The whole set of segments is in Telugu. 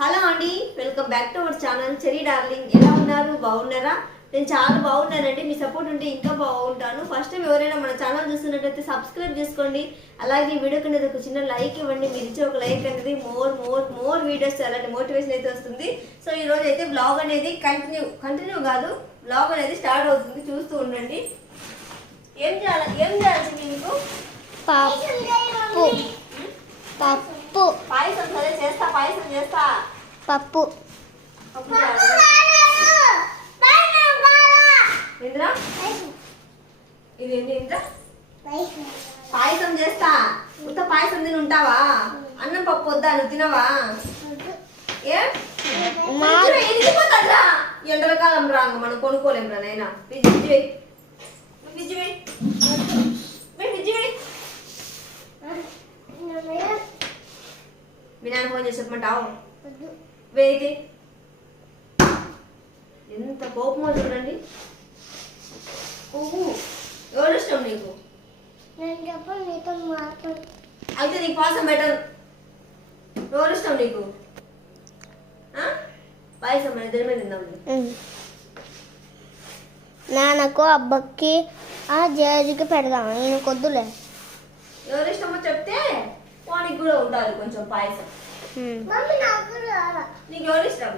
హలో అండి, welcome back to our channel cherry darling. ఎలా ఉన్నారు? బాగున్నారా? నేను చాలా బాగున్నానండి. మీ సపోర్ట్ ఉంటే ఇంకా బాగుంటాను. ఫస్ట్ టైం ఎవరైనా మన ఛానల్ చూస్తున్నట్టయితే సబ్స్క్రైబ్ చేసుకోండి. అలాగే ఈ వీడియోకి అనేది ఒక చిన్న లైక్ ఇవ్వండి. మీరు ఇచ్చే ఒక లైక్ అనేది మోర్ వీడియోస్ అలాంటి మోటివేషన్ అయితే వస్తుంది. సో ఈ రోజు అయితే బ్లాగ్ అనేది కంటిన్యూ కాదు, బ్లాగ్ అనేది స్టార్ట్ అవుతుంది. చూస్తూ ఉండండి. ఏం చేయాల్సి మీకు పప్పు పాయసం. సరే చేస్తా, పాయసం చేస్తా. పప్పు ఇంద్రా, ఇది ఇంద్రా, పాయసం చేస్తా. ఉత్త పాయసం తిని ఉంటావా? అన్నం పప్పు వద్దా? నువ్వు తినవా? ఎండలకాలం రాంగ మనం కొనుక్కోలేం రా నైనా. మీ నాన్న ఫోన్ చేసి చెప్పమంటావు? వేయితే ఎంత కోపమో చూడండి. ఎవరు ఇష్టం నీకు? అయితే నీకు పాయసం బెటర్. ఎవరు ఇష్టం నీకు? పాయసం ఇద్దరి మీద తిందాం. నాన్నకు అబ్బకి జేజుకి పెడదాం. నేను కొద్దులే. ఎవరు ఇష్టమో చెప్తే వానికి కూడా ఉండాలి కొంచెం పాయసం. నీకు ఎవరు ఇష్టం?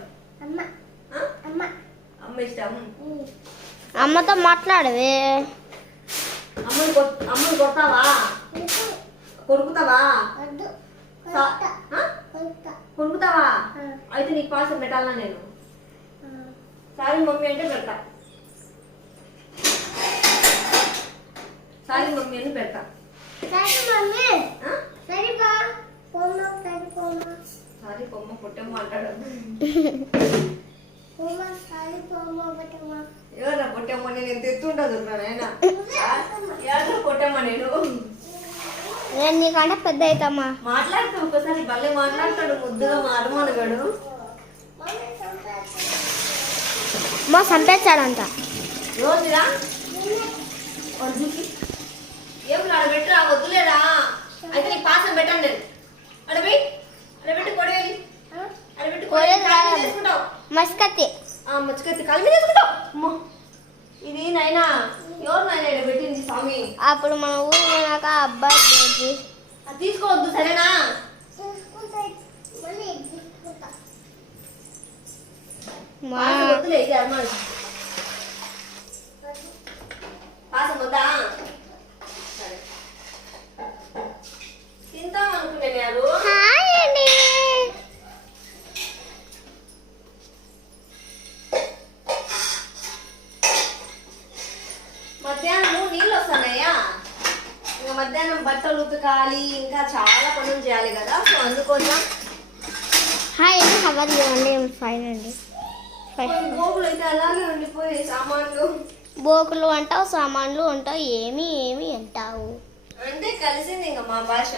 అమ్మ ఇష్టం. అమ్మతో మాట్లాడవే. అమ్మని కొడతావా? కొడుకుతావా? కొడుకుతావా? అయితే నీకు పాయసం పెట్టాలా నేను? సారీ మమ్మీ అంటే పెడతా. సారీ మమ్మీ అని పెడతా. సారీ పొమ్మ పుట్టమ్మ అంటాడు. ఎవరా పొట్టమ్మ? నేను ఎంత ఎత్తుండదు నాయన. పొట్టమ్మ నేను నీకంటే పెద్ద అవుతామా? మాట్లాడుతూ ఒకసారి భలే మాట్లాడతాడు, ముద్దుగా మాడమనగాడు. మా సంపేచాడంట. రోజురా ఏం అడబెట్టురా? వద్దులేరా? అయితే నీకు పాసం పెట్టండి. నేను అడబెట్టి కొడవేలి తీసుకుంటావు. మస్కత్తి మచ్చకత్తి కలిపి తీసుకుంటావు. ఇది నైనా ఎవరు నాయన పెట్టింది స్వామి? అప్పుడు మన ఊరు పోయినాక అబ్బాయి తీసుకోవద్దు సరేనా? వద్దులే, ఇది అమ్మ పాసం వద్దా? సరే తింటాం అనుకునే గారు. మధ్యాహ్నం నీళ్ళు వస్తున్నాయా? ఇంకా మధ్యాహ్నం బట్టలు ఉతకాలి, ఇంకా చాలా పనులు చేయాలి కదా. సో అందుకోసం ఫైన్ అండి. బోకులు అయితే అలాగే ఉండిపోయి సామాన్లు. బోకులు అంటావు, సామాన్లు అంటావు, ఏమి అంటావు అంటే కలిసింది ఇంకా మా భాష.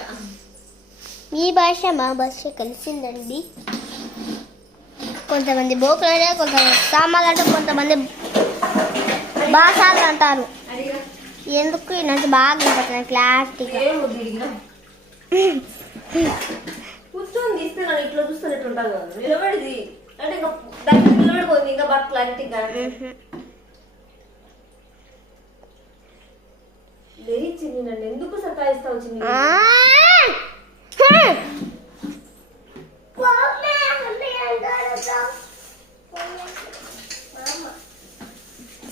మీ భాష మా భాష కలిసిందండి. కొంతమంది బోకులు అంటే, కొంతమంది సామాన్లు అంటే, కొంతమంది భాషలు అంటారు. ఎందుకు నాకు బాగా వినపడుతుంది క్లారిటీగా. కూర్చొని తీస్తే నన్ను ఇట్లా చూస్తున్నట్టు ఉంటాను కదా. నిలబడిది అంటే ఇంకా దగ్గర నిలబడిపోయింది. ఇంకా బాగా క్లారిటీగా లేచింది. నన్ను ఎందుకు సతాయిస్తా వచ్చింది?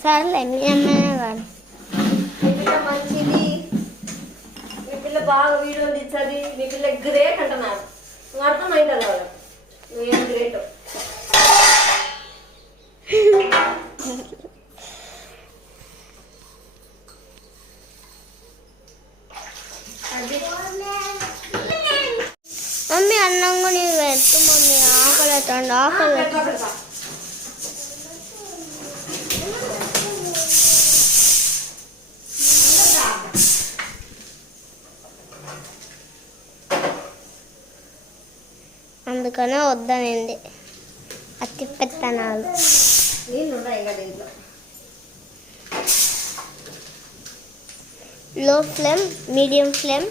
సరేలే, మీ అమ్మాయి కాదు. మీ పిల్ల మంచిది, మీ పిల్ల బాగా వీడియోలు ఇచ్చది, మీ పిల్ల గ్రేట్ అంటున్నారు. నువ్వు అర్థమైంది అలా వాళ్ళకి నువ్వేం గ్రేట్. మమ్మీ అన్నంగా నీవు పెట్టు మమ్మీ. ఆకలి అందుకనే వద్దనింది. అతి పెత్తనాలు. లో ఫ్లేమ్, మీడియం ఫ్లేమ్,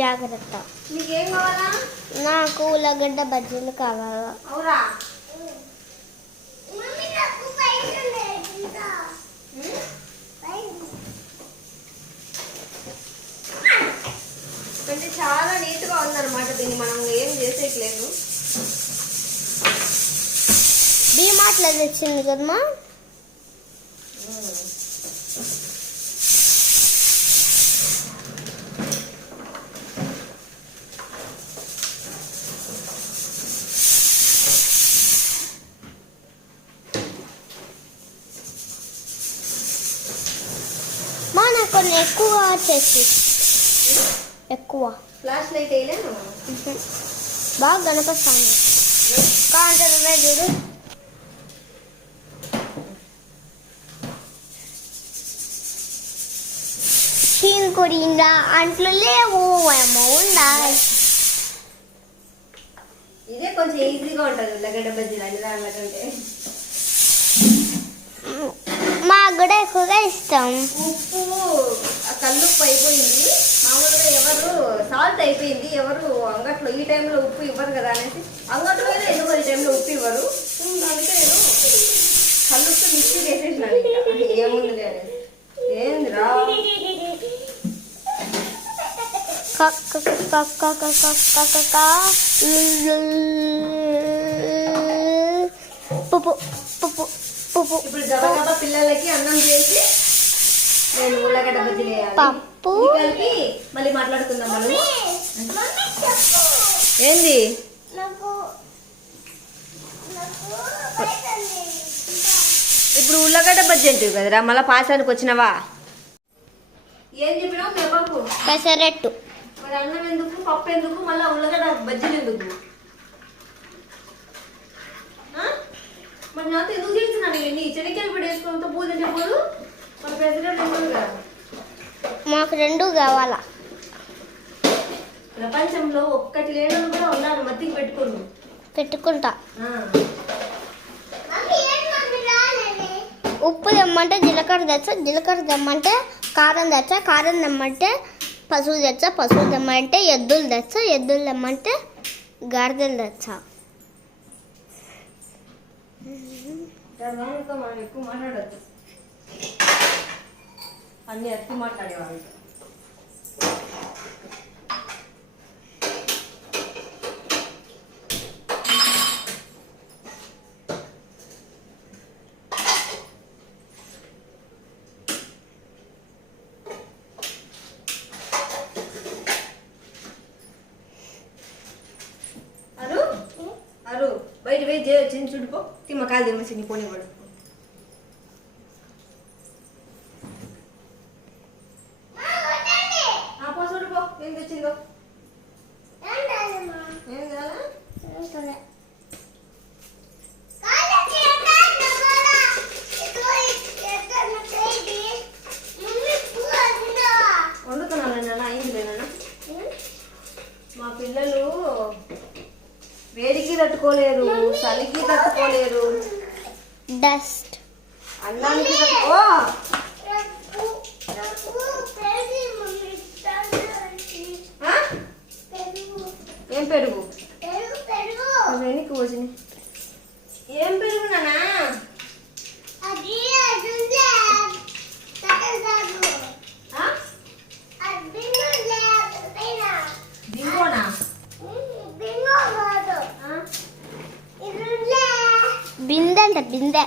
జాగ్రత్త. నీకేం కావాలా? నాకు ఉల్లగడ్డ బజ్జీలు కావాలా. అవురా? అంటే చాలా నీట్గా ఉందన్నమాట. దీన్ని మనం ఏం చేసేయట్లేదు. డీమార్ట్లో తెచ్చింది కదమ్మా. మా నాకు కొన్ని ఎక్కువ చేసి ఎక్కువ ఫ్లాష్ లైట్ వేయలేను. బాగా కనిపిస్తుంది. కాంటే చూడు. చీన్ కొరిందా అంట్లు లేవు ఏమో ఉండాలి. ఇదే కొంచెం ఈజీగా ఉంటుంది ఉల్లగడ్డ బజ్జీలు అన్ని దానికంటే. మాకు కూడా ఎక్కువగా ఇష్టం. ఉప్పు కల్లుప్పు అయిపోయింది. మామూలుగా ఎవరు సాల్ట్ అయిపోయింది. ఎవరు అంగట్లో ఈ టైంలో ఉప్పు ఇవ్వరు కదా అనేసి, అంగట్లో ఎందుకు ఈ టైంలో ఉప్పు ఇవ్వరు. అందుకే నేను కల్లుప్పు మిక్సీ వేసేసినాను. ఏముంది అనేసి. ఏందిరా ఇప్పుడు గబగబా పిల్లలకి అన్నం చేసి నేను ఉల్లగడ్డ బజ్జీలు వేయాలి. పప్పు కలిపి మళ్ళీ మాట్లాడుకుందాం మనం. ఏంది? ఇప్పుడు ఉల్లగడ్డ బజ్జీ అంటివి కదరా, మళ్ళీ పాసానికి వచ్చినావా? ఏం చెప్పినావు మీ అబ్బాకు? పెసరట్టు. మరి అన్నం ఎందుకు, పప్పు ఎందుకు, మళ్ళీ ఉల్లగడ్డ బజ్జీలు ఎందుకు? మరి నాతో ఎందుకు చేస్తున్నాను? నీ చెనిక్కాయలు పొడి వేసుకుంటూ పూజ చెప్పదు. మన ప్రెసిడెంట్ ఎందుకు కదా? మాకు రెండు కావాలా. ప్రపంచంలో ఒక్కటి లేనని కూడా ఉన్నాను. మత్తికి పెట్టుకుంటా. ఉప్పు తెమ్మంటే జీలకర్ర తెచ్చా, జీలకర్ర తెమ్మంటే కారం తెచ్చా, కారం తెమ్మంటే పసుపు తెచ్చా, పసుపు తెమ్మంటే ఎద్దులు తెచ్చా, ఎద్దులు తెమ్మంటే గాడిదలు తెచ్చా. మనం ఎక్కువ మాట్లాడద్దు. అన్ని అత్తి మాట్లాడేవాళ్ళు. అరు బయట పోయి చిన్న చుడుపో. తిమ్మ కాలు తిమ్మ చిన్ని పోనీ పడు. చూడుపో ఏం తెచ్చిందో. ఏం కాదా? వండుతున్నాను అయింది లేనా? మా పిల్లలు వేడికి తట్టుకోలేరు, చలికి తట్టుకోలేరు, డస్ట్ అన్నానికి తట్టుకో. ఏం పెరుగు? వెనక్కి వచ్చింది. ఏం పెరుగు నానా? దింగోనా? బిందె అంట బిందె.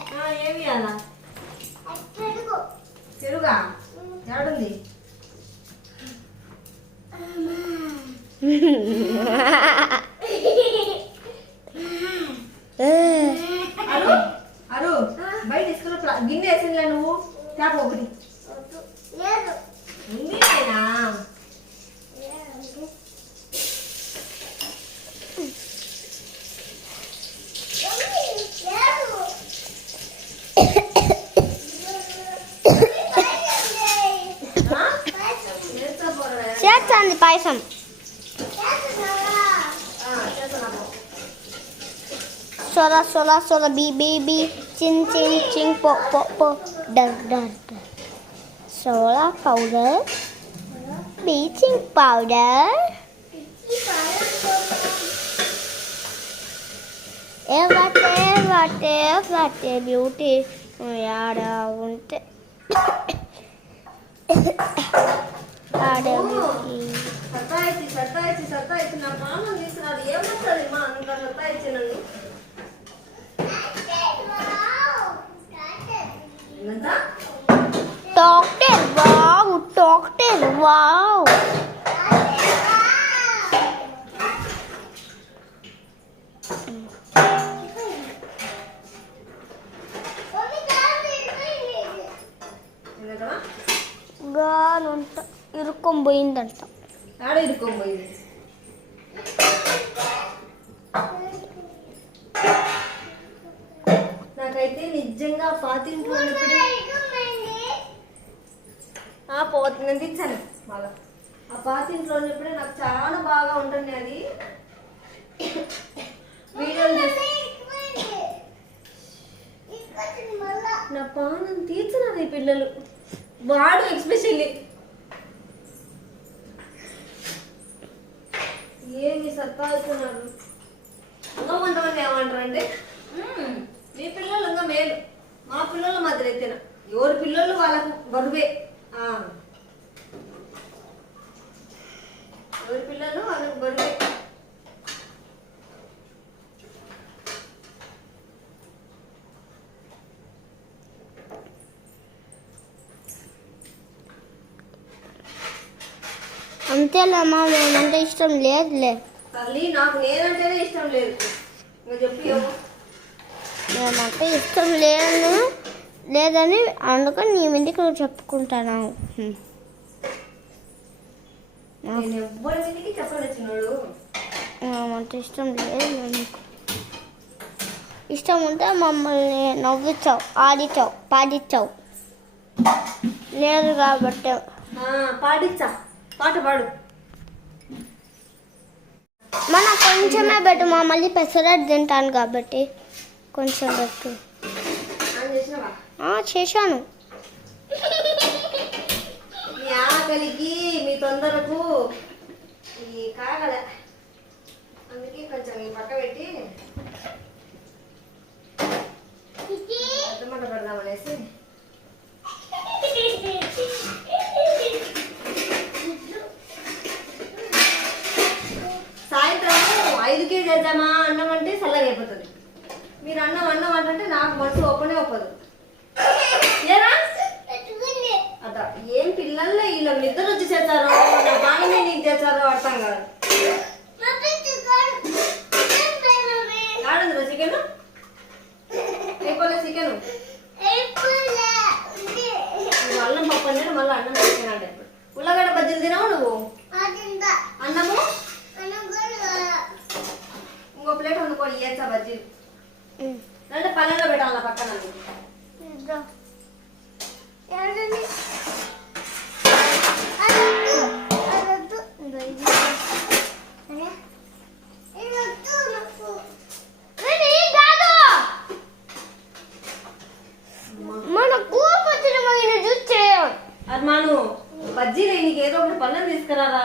ఏమి అలా పెరుగా ఏడుంది? అరు అరు బయట తీసుకున్న గిన్నె వేసిందిలే నువ్వు. చేప ఒకటి ఉంది అయినా. చేస్తాంది పాయసం. సోలా సోలా సోలా బీ బీ బీ చిన్ చిన్ చిన్ పో పో పో డర్ డర్ డర్. సోలా powder bleaching powder what a beauty ఆడ ఉంటే ఆడ సత్తాయిచ్చి నా పానం తీసుకురాదు ఏమొస్తుంది మా అంత సత్తాయిచ్చి నన్ను డాక్టర్ వావ్ గానంట ఇరుక్కొని పోయిందంట ఆడ ఇరుక్కొని పోయింది నాకైతే నిజంగా పాతింట్లో పోతుందని ఇచ్చాను బాగా ఆ పాతింట్లో ఉన్నప్పుడే నాకు చాలా బాగా ఉంటుంది అది వీడియోలు నా పానం తీర్చినారు ఈ పిల్లలు వాడు ఎక్స్పెషల్లీ ఏమి సత్తాడుతున్నారు ఇంకా కొంతమంది ఏమంటారు అంటే మీ పిల్లలు ఇంకా మేలు మా పిల్లలు మాత్రం ఎత్తిన ఎవరి పిల్లలు వాళ్ళకు బరువే ఎవరి పిల్లలు వాళ్ళకు బరువే అంతేలేమ్మా నేనంటే ఇష్టం లేదులే తల్లి నాకు నేనంటేనే ఇష్టం లేదు ఇంకా చెప్పు నేనంటే ఇష్టం లేదని అందుకని నీ మీదకి చెప్పుకుంటాను నేను ఎవ్వరి మీదకి చెప్పడచ్చినాడు నామంటే ఇష్టం లేదు నీకు ఇష్టం ఉంటే మమ్మల్ని నవ్వించావు ఆడిచావు పాడిచ్చావు లేదు కాబట్టి పాడిచ్చా పాట పాడు మన కొంచెమే పెట్టు మళ్ళీ పెసరట్టు తింటాను కాబట్టి కొంచెం పెట్టు చేశాను మీ ఆకలికి మీ తొందరకు ఈ కాగల అందుకే కొంచెం ఈ పక్క పెట్టి అద్దమంట పెడదామనేసి సాయంత్రం 5కే చేద్దామా అన్నం అంటే చల్లగా అయిపోతుంది మీరు అన్నం అంటే నాకు మనసు ఒప్పనే ఒప్పదు ఏరా అదా ఏం పిల్లల్లో వీళ్ళ నిద్ర వచ్చి చేస్తారో నా పాలనే నీకు చేస్తారో అర్థం కాదు ఆడుందిరా చికెన్ అయిపోలే చికెన్ అల్లం పప్పు అంటే మళ్ళీ అన్నం చికెన్ అంటే ఉల్లగడ్డ బజ్జీలు తినవు నువ్వు అన్నము ఇంకో ప్లేట్ వండుకోని ఇయ్యచ్చా బజ్జీలు అంటే పల్లెల్లో పెట్టాలి పక్కన అర్మాను బజ్జీలు నీకు ఏదో ఒకటి పళ్ళని తీసుకురారా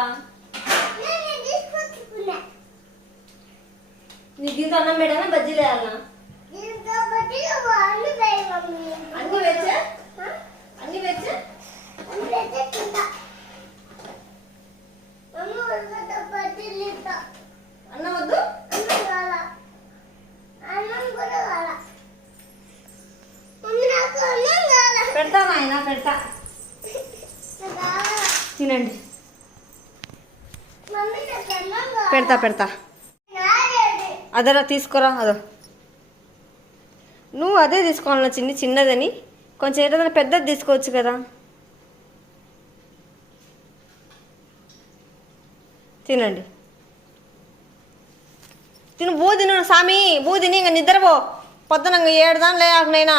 నీకు దీంతో అన్నం పెట్టానా బజ్జీలు వేయాలనా అన్ని వెచ్చా అన్ని వెచ్చా అన్నం వద్దు పెడతా నాయన పెడతా తినండి పెడతా అదరా తీసుకోరా అదో నువ్వు అదే తీసుకోవాలన్నా చిన్నదని కొంచెం ఏదైనా పెద్దది తీసుకోవచ్చు కదా తినండి తిను బూ తిను సామి బూ తిని ఇంకా నిద్రపో పొద్దున 7 దాని లేకనైనా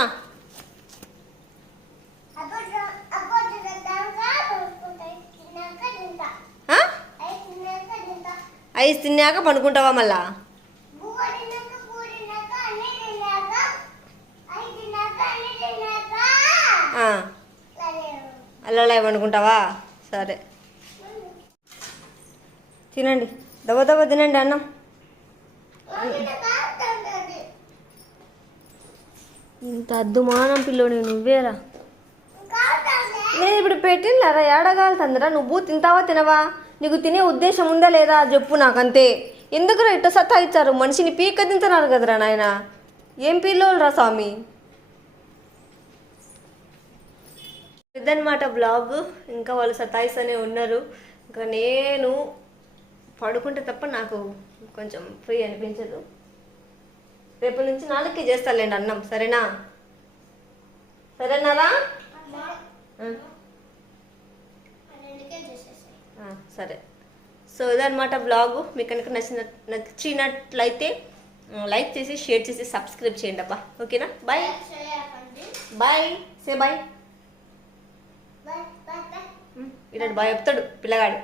ఐస్ తిన్నాక పడుకుంటావా మళ్ళా అల్లలా పడుకుంటావా సరే తినండి, దవ దవ తినండి అన్నం. ఇంత అద్దుమానం పిల్లోని నువ్వేరా. నేను ఇప్పుడు పెట్టినరా ఏడగాలుతుందిరా. నువ్వు తింటావా తినవా? నీకు తినే ఉద్దేశం ఉందా లేదా చెప్పు నాకంతే. ఎందుకురా ఇట్ట సత్తా ఇచ్చారు? మనిషిని పీక తింటున్నారు కదరా నాయన. ఏం పిల్లోలురా స్వామి. ఇదన్నమాట బ్లాగ్. ఇంకా వాళ్ళు సతాయిస్తూనే ఉన్నారు. ఇంకా నేను పడుకుంటే తప్ప నాకు కొంచెం ఫ్రీ అనిపించదు. రేపు నుంచి 4కి చేస్తాలేండి అన్నం, సరేనా? సరేనారా? సరే. సో ఇదన్నమాట బ్లాగు. మీకు కనుక నచ్చినట్లయితే లైక్ చేసి షేర్ చేసి సబ్స్క్రైబ్ చేయండి అబ్బా. ఓకేనా? Bye bye. Say bye. ఇలాంటి బాయ్ చెప్తాడు పిల్లగాడు.